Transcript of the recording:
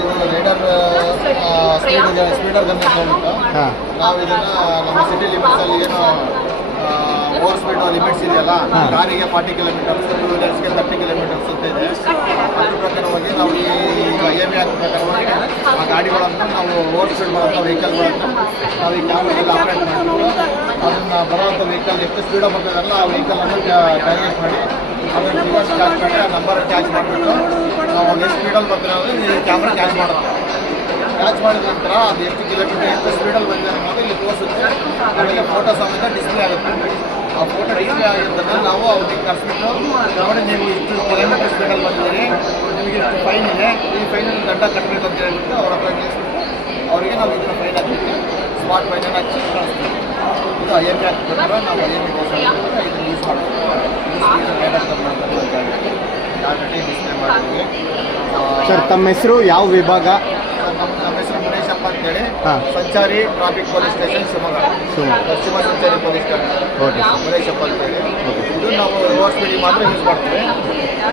ಇದು rider ಸ್ಪೀಡರ್ gun ಅಂತ ಹೇಳ್ಬಿಟ್ಟು ಹಾಂ ನಾವು ಇದನ್ನು ನಮ್ಮ ಸಿಟಿ ಲಿಮಿಟ್ಸಲ್ಲಿ ಏನು ಓವರ್ ಸ್ಪೀಡ್ ಲಿಮಿಟ್ಸ್ ಇದೆಯಲ್ಲ, ಕಾರಿಗೆ 40 ಕಿಲೋಮೀಟರ್ಸ್, ಟೂ ವೀಲರ್ಸ್ಗೆ 30 ಕಿಲೋಮೀಟರ್ಸ್ ಅಂತ ಇದೆ. ಅದ್ರ ಪ್ರಕಾರವಾಗಿ ನಾವು ಈಗ ABI ಆಕ್ಟ್ ಪ್ರಕಾರವಾಗಿ ಆ ಗಾಡಿಗಳನ್ನು ನಾವು ಓವರ್ ಸ್ಪೀಡ್ ಬರೋಂಥ ವೆಹಿಕಲ್ಗಳನ್ನು ನಾವು ಈ ಕ್ಯಾಮ್ರಾದಲ್ಲಿ ಆಪ್ರೇಟ್ ಮಾಡಿಬಿಟ್ಟು ಅದನ್ನು ಬರೋವಂಥ ವೆಹಿಕಲ್ ಎಷ್ಟು ಸ್ಪೀಡಾಗಿ ಬರ್ತದಲ್ಲ ಆ ವೆಹಿಕಲನ್ನು ಟಾರ್ಗೆಟ್ ಮಾಡಿ ಅದನ್ನು ರಿವರ್ಸ್ ಕ್ಯಾಚ್ ಮಾಡಿ ಆ ನಂಬರ್ ಕ್ಯಾಚ್ ಮಾಡಿಬಿಟ್ಟು ನಾವು ಎಷ್ಟು ಸ್ಪೀಡಲ್ಲಿ ಬರ್ತೀವಿ ಅಂದರೆ ಈ ಕ್ಯಾಮ್ರಾ ಕ್ಯಾಚ್ ಮಾಡುತ್ತೆ. ಕ್ಯಾಚ್ ಮಾಡಿದ ನಂತರ ಅದು ಎಷ್ಟು ಕಿಲೋಮೀಟರ್ ಎಷ್ಟು ಸ್ಪೀಡಲ್ಲಿ ಬಂದಿದೆ ಅನ್ನೋದು ಇಲ್ಲಿ ತೋರಿಸುತ್ತೆ. ಆಮೇಲೆ ಫೋಟೋ ಸಮೇತ ಡಿಸ್ಪ್ಲೇ ಆಗುತ್ತೆ. ಆ ಫೋಟೋ ಡಿಸ್ಪ್ಲೇ ಆಗಿದ್ದನ್ನು ನಾವು ಅವ್ರಿಗೆ ಕರೆಸ್ಬಿಟ್ಟು ನೋಡಿ ನೀವು ಇಷ್ಟು ಕಿಲೋಮೀಟರ್ ಸ್ಪೀಡಲ್ಲಿ ಬಂದಿದ್ದೀರಿ, ನಿಮಗೆ ಇಷ್ಟು ಫೈನ್ ಇದೆ, ಈ ಫೈನನ್ನು ದಂಡ ಕಟ್ಟಬೇಕು ಅಂತ ಹೇಳ್ಬಿಟ್ಟು ಅವ್ರ ಹತ್ರ ಕೇಳಿಸ್ಬಿಟ್ಟು ಅವರಿಗೆ ನಾವು ಇದನ್ನು ಫೈನ್ ಹಾಕ್ತೀವಿ, ಸ್ಮಾರ್ಟ್ ಫೈನನ್ನು ಹಾಕಿ ಕಳಿಸ್ತೀವಿ. ಇದು ABI ಆಕ್ಟ್ ಪ್ರಕಾರ ನಾವು ABI ಇದನ್ನು ಯೂಸ್ ಮಾಡ್ತೀವಿ. ಡಿಸ್ಪ್ಲೇ ಮಾಡ್ತೀವಿ. ಸರ್ ತಮ್ಮ ಹೆಸರು ಯಾವ ವಿಭಾಗ? ನಮ್ಮ ಹೆಸರು ಮುನೇಶಪ್ಪ ಅಂತೇಳಿ, ಸಂಚಾರಿ ಟ್ರಾಫಿಕ್ ಪೊಲೀಸ್ ಸ್ಟೇಷನ್ ಶಿವಮೊಗ್ಗ, ಪಶ್ಚಿಮ ಸಂಚಾರಿ ಪೊಲೀಸ್ ಠಾಣೆ ಮುನೇಶಪ್ಪ ಅಂತೇಳಿ. ಇದು ನಾವು ಓವರ್ ಸ್ಪೀಡಿಗೆ ಮಾತ್ರ ಯೂಸ್ ಮಾಡ್ತೀವಿ.